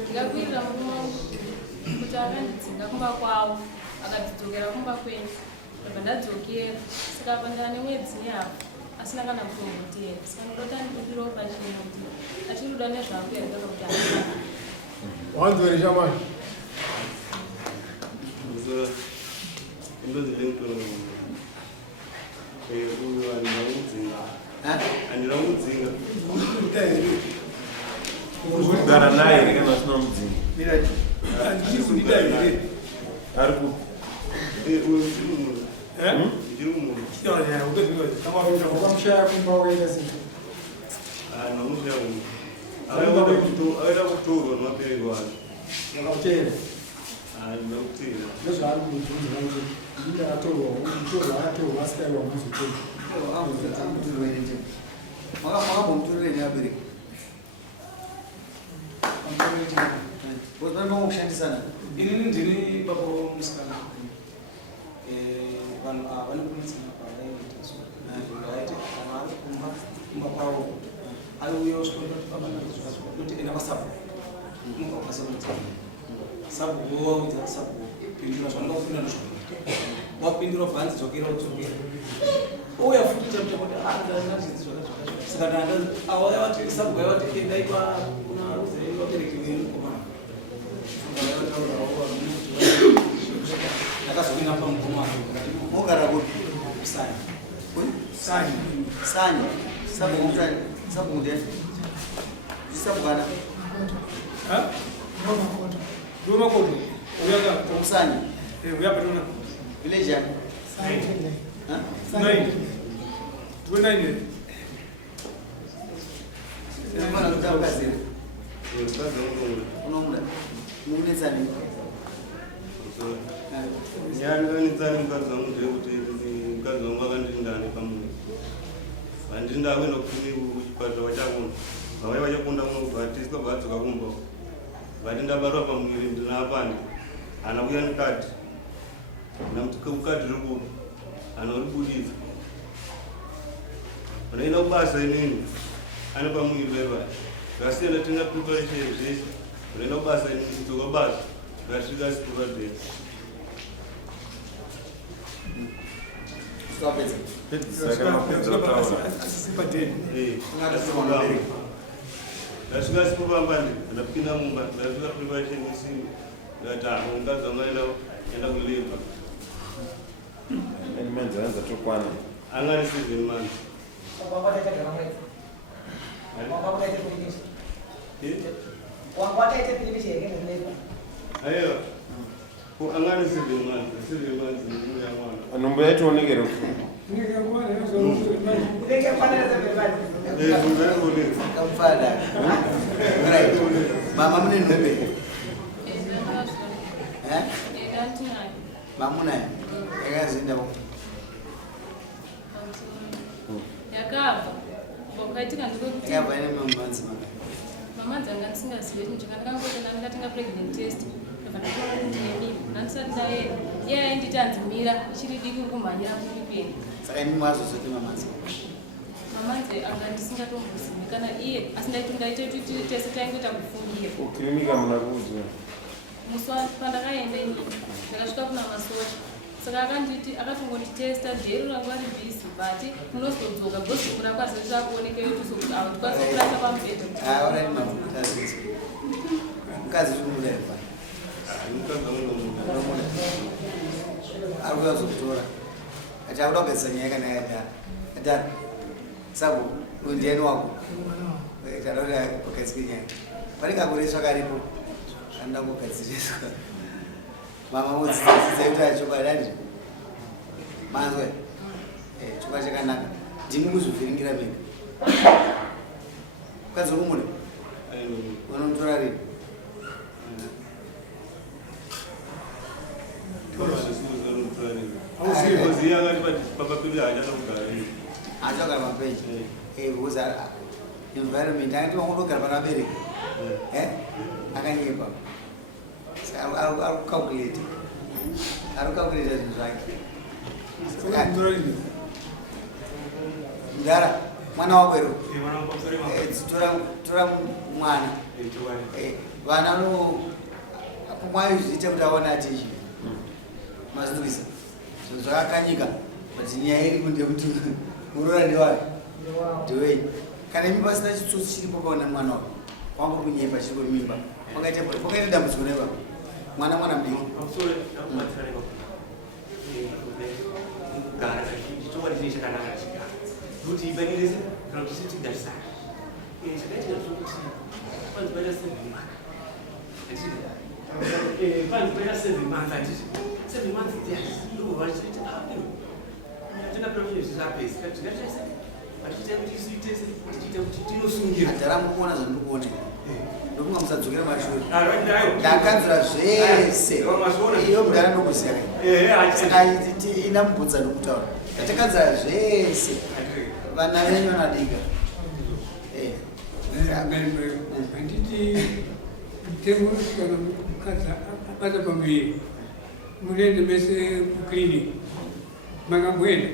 ndikakwirira murume wangu kuti akandidzinga kumba kwavo akadzokera kumba kwenyu ndabva ndadzokera saka apa ndane mwedzi nehafu asina kana kutombotera saka ndodota ndipindirawo pachena kuti achirikuda nezvakuyanika kuti wanzoresha mani indozi lengitoro uyo andira mudzinga kugara naye kana asina mudzinga ariku aida kutorwa nemapereko ake inini ndini babo musikana vanhu ava vanokumisana pavaiti kana ari kumba kwavo aiuyawo kuti enda pasabu sabu waudza sabu pindura zvanonga kupinda ndozvo wapindura bvanzi dzokera udzokera ouya futi taita kuti ndazvizi zvakazvakazvaka saka ndavati sabu gaivati endai kuna vabereki venyu komana ndakazoenda pamukomana mogara kuti sani sani sani sabu mutani sabu ndiye sabu kana Duma kodo. Uyaga Tomsani. Uyaga dona. Village. Nine. 29. Mbona utaka kazi? Unaona. Mungu sani. nyani tsani mukadzi wangu ndekuti mukadzi wangu akandindane pamwe vandinda kuenda kufuni kuchipatara wachakunda vavai vachakunda kunobvatiswa bvatsoka kumba vati ndabatwa pamwiri ndinapande hana kuya nikati namuti ukati rikupi hana uribudisa unaenda kubasa inini ane pamwiri veva zvasiyana tinga preparation zveshe unaenda kubasa inini kudzoka basa ngasvika sipuradhesi ndasvika sipupambandi ndapinda mumba ndasvika preparation isini ndati ungadza ngaenda kuleva manzi anza tokwana angari 7 months aiwa angari 7 months ndiyamwana nombo yaitoonekera Kamfada. Right. Mama mune ndombe. Mama naye. Yakazinda bo. yakabva kwakaitika ndikokuti Yakabva ine mamanzi mama. mama dzanga ndisingazivi kuti ndikangoti ndakatenga pregnant test ndakatoona kuti ndine ndisati ndaenda iye ainditi anzimira ichiri diki kumhanyira kulipeni Saka imi mwazozote mamanzi. mamanzi anga ndisingatombozivi kana iye asi ndaiti kuti tese taingoita kufungira ukirinika muna kuudza musi pandakaenda ini ndakasvika kuna masocha saka akanditi akatongonditesta dhero rangu ari bhisi but munozodzoka bhozikura kwazisa kuoneka yotisokuti ava tikwanisa kurasa pamubhedha Ora ni mama. Mkazi tunuleva. Arikuya zokutora. Ati akuda kugadzisa nyaya kana yadhara. Sabu undieni wako. Tadaura kugadzika nyaya. Panenge akureswa karipo. Kanda kugadziriswa. Mama mudzidzise kuti achokwadi andi. Manzwe. Chokwa chakanaka. Ndimi kuzovhiringira mimi. Mkazi wokumuna. Unomutora rini? Achogara mapenzi. Because environment anti wangondogara panabereki. Akanyepa. Ari kucalculate zvinhu zvake. Mudhara mwana wako ero Mwana wako msore mwana. tora mwana vana no kumwayo zviite kuti aone attention mazvizvisa zvakakanyika kuti nyaya iri kunde kuti murora ndiwayo ndiwei kana mimba asina chitsotsi chiripo kaona mwana wako wangu kunyepa chiri kumimba kwakaita dambudziko neva mwana mudiki kuti ibanirese kana kuti sitigarisana chakaitira zvokuti panzibaira 7 months panzibaira 7 months hatiti 7 months ivo vachiita atina professional zvapesi tikatigachaisa vachiita kuti isuitese tichiita kuti tinosungira ndaramukuona zvandikuona ndokunga musadzokera mashure ndakanzura zvese iyo mudara ndokuziya saka ina mubvudza nokutaura ndatakanzura zvese vana venyu vanadika handiti mtengo kana mukadzi abata pamuviri munoende mese kuclinic makamboenda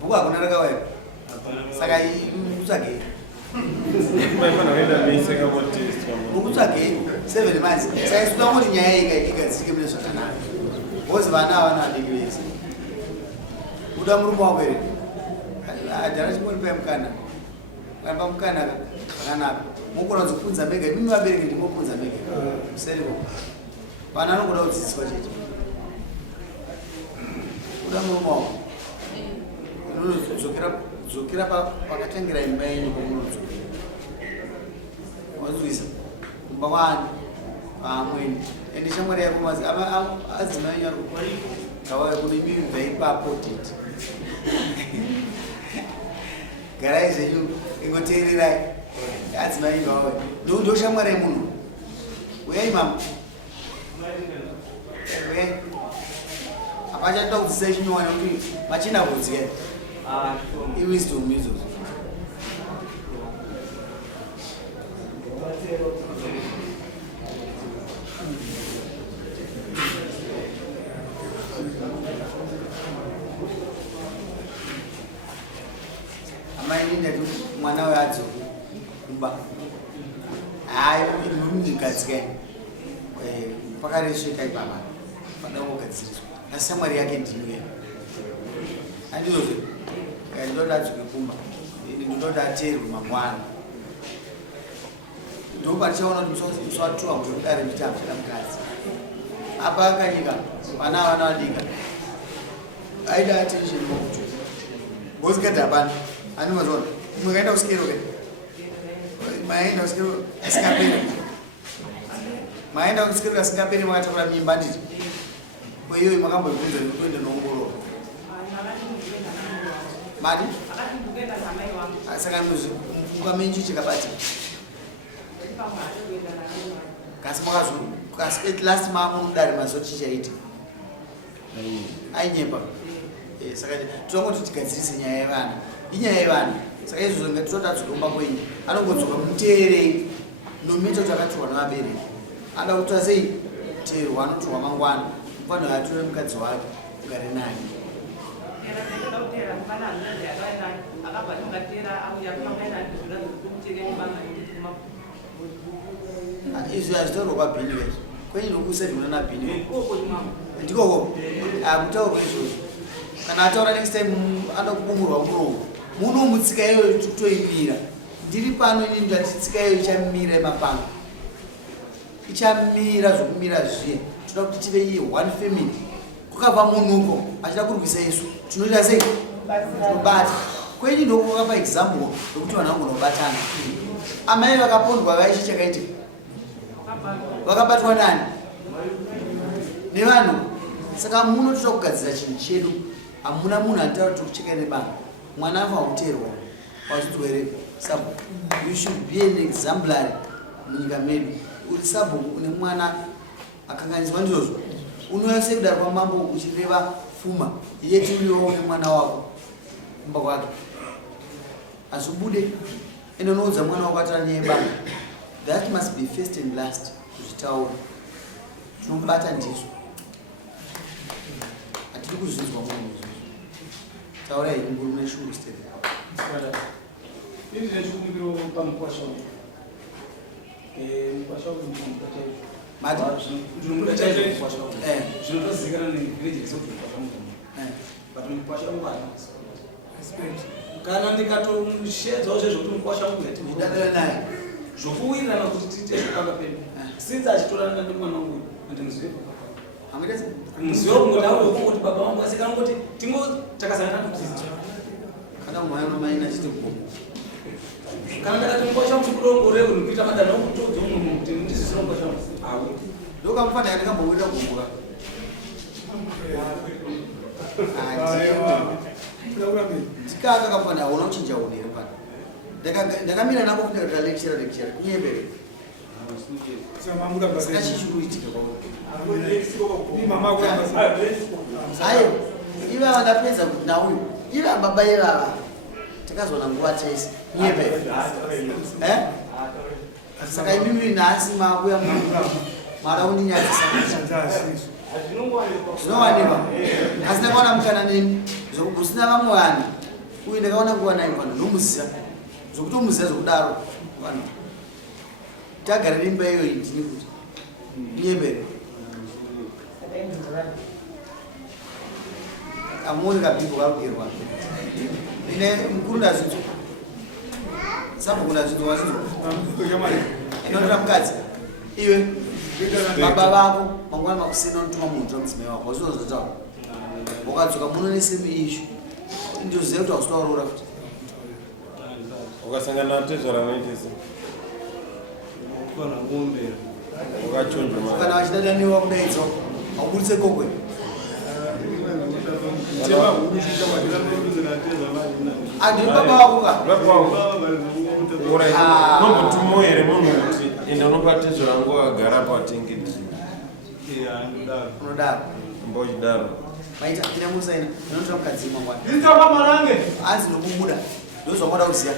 bhuku hakuna rakawaiwa saka mutsvagei ukutsvagei 7 months saka isuda kuti nyaya igadzirike mune zvakanaka bhozi vana havana vadiki vese uda murume wako here adhara chingoni paimukana kana pamukanaka zvakanaka mokona kuzopunza mega imimi vabereki ndimopunza mega seriko vana anogoda kudzidziswa chete uda murume wako dzokera pakatangira imba yenyu pamunodzokera wazwisa kumba kwani paamweni ende shamwari yako adzimai enyu ari kuti imimi bvaipapo titi garai zvenyu ingoteererai adzimai vawe ndo shamwari yemunhu uyai mama uyai apachatoda kudzidzisai chinyowani kuti machina kudziya iwisdom izvozvo amai ndinati mwana weadzoka kumba hayi mundikadzika pakaresveka ipapa pada kugadziriswa asi shamwari yake ndiniye andizvozvo ndoda adzoke kumba ndoda ateerwe mangwana ndopatichaona kuti muswatuwa kuti kudare ndichamuchada mukadzi apa akanyika vana havana vadika aida attention mokuti ngosikadzi hapana animazona umwe kaenda kusikero ke maenda kusikero asikaperi maenda kusikero asikaperi makatakura mimba nditi kweiyoyi makamboibvunza nekuenda noongororo mati saka kwamenji chikabati kasi last mamunudari mazoti chichaita ainyepa saka tinongoti tigadzirise nyaya yevana inyaya yevana saka izvozvo ngatitoti adzokomba kwenyu anongodzoka muteerei nomuita kuti akatorwa navabereki ada kutora sei teerwa anotorwa mangwana mufanira atore mukadzi wake ugare naye izvi hazvitorwa kwabhini vezvo kwenyu nokusedhuna nabhini ndikoko akutaurwa izvozvo kana ataura next time anoda kubumurwa muromo munomutsika iyoyo toimira ndiri pano ini ndatitsika iyoyo ichamira imapanga ichamira zvokumira zviye toda kuti tive iye one family kukabva munhuko achida kurwisa isu tinoita sei tinobata kwenyu ndoko kwakapa example yokuti vanhu vangonobatana amai vakapondwa vaichi chakaitika vakabatwa nani nevanhu saka munotoda kugadzira chinhu chedu hamuna munhu anotaura kuti kucheka nebanga mwana afa kuteerwa wazidzwa here sabo you should be an exemplary munyika medu uri sabo une mwana akanganiswa ndizvozvo unouya sekudari kwamambo uchireva pfuma yeti uliwo une mwana wako kumba kwake azvibude ende unoudza mwana wako atara nyaya yebanga that must be first and last kuzvitaura tinomubata ndizvo hatiri kuzvinzwa munhu izvozvo taura inguru neshuru step ini zvichikumbiro pamukwasha mukwasha mukwasha mati zvinomuda chaizvo mukwasha zvinotozivikana nevillage resokuti mukwasha but mukwasha mungwana kana ndikatomushedzawo zvezvokuti mukwasha dadala naye zvokuwirirana kuti tiite zvakanga pedu since achitorana nemwana wangu andimuzive muzivo mungoti aurokungoti baba wangu asi kana ngoti takasangana nokudzidziswa kana mwayo nomaina chiti mbomo kana ndakati mukwasha muchikurongoreko nekuita madana okutodza munhu kuti ndizvisira mukwasha awe ndokamufana ndikambowira kumbuka tikaka kamufana aona kuchinja unere pana ndakamira nako kuti lecture kunyembere saka chichikuitika hayo ivava ndapedza kuti nauyu iva baba ivava takazona nguva tese nyembere saka imimi nhasi makuya mara kundinyadzisa zvinowanikwa asi ndakaona mukana nemi zvokusina vamwe vanhu uyu ndakaona nguva nai pano ndomuziva zvokutomuziva zvokudaro vanhu tagare rimba iyo indini kuti nyembere amoni kabhibho karugerwa ine mukuru ndazvito sabhuku ndazvito wazvito inotora mukadzi iwe baba vako mangwana makusina unotuma munhu mudzimai wako wazvinozotaura ukadzoka muno nesimbi izvo ndioziva kuti hausitaurora kuti ukasangana natezvara maitese ukachonjwa kana vachidadaniwa kudaidzwa haubudise kokwe andiri baba vako ka nombotumo here munhu kuti enda unopa tezo rangu agara patengeti unodaro mbochidaro maita inamusaina inotora mukadzi mangwana anzi nokumuda ndozvamoda kuziva